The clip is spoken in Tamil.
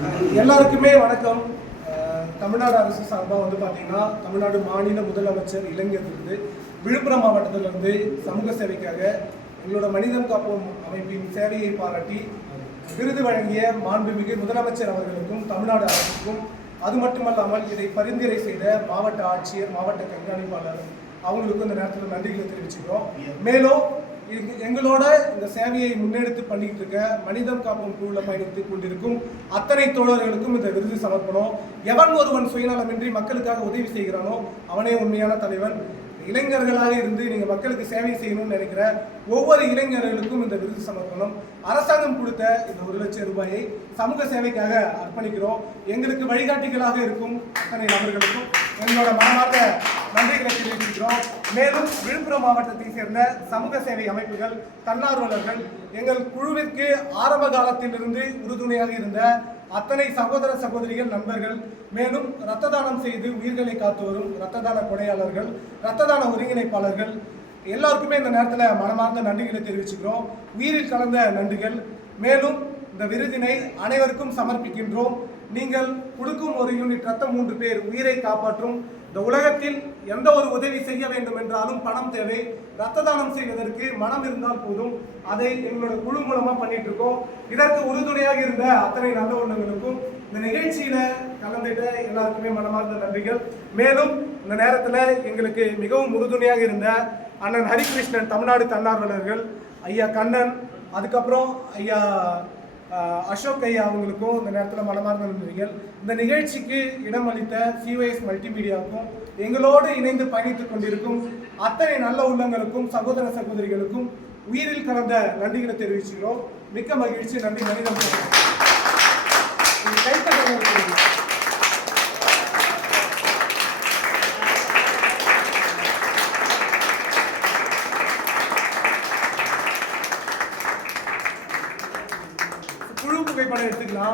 எல்லாருக்குமே வணக்கம். தமிழ்நாடு அரசு சார்பாக வந்து பார்த்தீங்கன்னா தமிழ்நாடு மாநில முதலமைச்சர் இளைஞர் விருது விழுப்புரம் மாவட்டத்திலிருந்து சமூக சேவைக்காக எங்களோட மனிதம் காப்போம் அமைப்பின் சேவையை பாராட்டி விருது வழங்கிய மாண்புமிகு முதலமைச்சர் அவர்களுக்கும் தமிழ்நாடு அரசுக்கும் அது மட்டுமல்லாமல் இதை பரிந்துரை செய்த மாவட்ட ஆட்சியர் மாவட்ட கண்காணிப்பாளர் அவங்களுக்கும் இந்த நேரத்தில் நன்றிகளை தெரிவிச்சுக்கிறோம். மேலும் இது எங்களோட இந்த சேவையை முன்னெடுத்து பண்ணிக்கிட்டு இருக்க மனிதம் காப்போம் குழுவில் பயணித்துக் கொண்டிருக்கும் அத்தனை தோழர்களுக்கும் இந்த விருது சமர்ப்பணம். எவன் ஒருவன் சுயநலமின்றி மக்களுக்காக உதவி செய்கிறானோ அவனே உண்மையான தலைவன். இளைஞர்களாக இருந்து நீங்கள் மக்களுக்கு சேவை செய்யணும்னு நினைக்கிற ஒவ்வொரு இளைஞர்களுக்கும் இந்த விருது சமர்ப்பணம். அரசாங்கம் கொடுத்த இந்த ஒரு லட்சம் ரூபாயை சமூக சேவைக்காக அர்ப்பணிக்கிறோம். எங்களுக்கு வழிகாட்டிகளாக இருக்கும் அத்தனை நபர்களுக்கும். எங்களோட மனமார்ந்த மேலும் விழுப்புரம் மாவட்டத்தை சேர்ந்த சமூக சேவை அமைப்புகள் தன்னார்வலர்கள் எங்கள் குழுவிற்கு ஆரம்ப காலத்திலிருந்து உறுதுணையாக இருந்த அத்தனை சகோதர சகோதரிகள் நண்பர்கள் மேலும் இரத்த தானம் செய்து உயிர்களை காத்து வரும் இரத்த தான கொடையாளர்கள் இரத்த தான ஒருங்கிணைப்பாளர்கள் எல்லாருக்குமே இந்த நேரத்தில் மனமார்ந்த நன்றிகளை தெரிவிச்சுக்கிறோம். உயிரில் கலந்த நன்றிகள். மேலும் இந்த விருதினை அனைவருக்கும் சமர்ப்பிக்கின்றோம். நீங்கள் கொடுக்கும் ஒரு யூனிட் ரத்தம் மூன்று பேர் உயிரை காப்பாற்றும். இந்த உலகத்தில் எந்த ஒரு உதவி செய்ய வேண்டும் என்றாலும் பணம் தேவை. ரத்த தானம் செய்வதற்கு மனம் இருந்தால் போதும். அதை எங்களோட குழு மூலமாக பண்ணிட்டு இருக்கோம். இதற்கு உறுதுணையாக இருந்த அத்தனை நல்ல உள்ளங்களுக்கும் இந்த நிகழ்ச்சியில கலந்துட்ட எல்லாருக்குமே மனமார்ந்த நன்றிகள். மேலும் இந்த நேரத்தில் எங்களுக்கு மிகவும் உறுதுணையாக இருந்த அண்ணன் ஹரிகிருஷ்ணன் தமிழ்நாடு தன்னார்வலர்கள் ஐயா கண்ணன் அதுக்கப்புறம் ஐயா அசோக் ஐயா அவங்களுக்கும் இந்த நேரத்தில் மனமார்ந்த நன்றிகள். இந்த நிகழ்ச்சிக்கு இடம் அளித்த சிஒஎஸ் மல்டிமீடியாவுக்கும் எங்களோடு இணைந்து பயணித்துக் கொண்டிருக்கும் அத்தனை நல்ல உள்ளங்களுக்கும் சகோதர சகோதரிகளுக்கும் உயிரில் கலந்த நன்றிகளை தெரிவிச்சுக்கிறோம். மிக்க மகிழ்ச்சி. நன்றி. மனிதம் குழு எடுத்துக்கலாம்.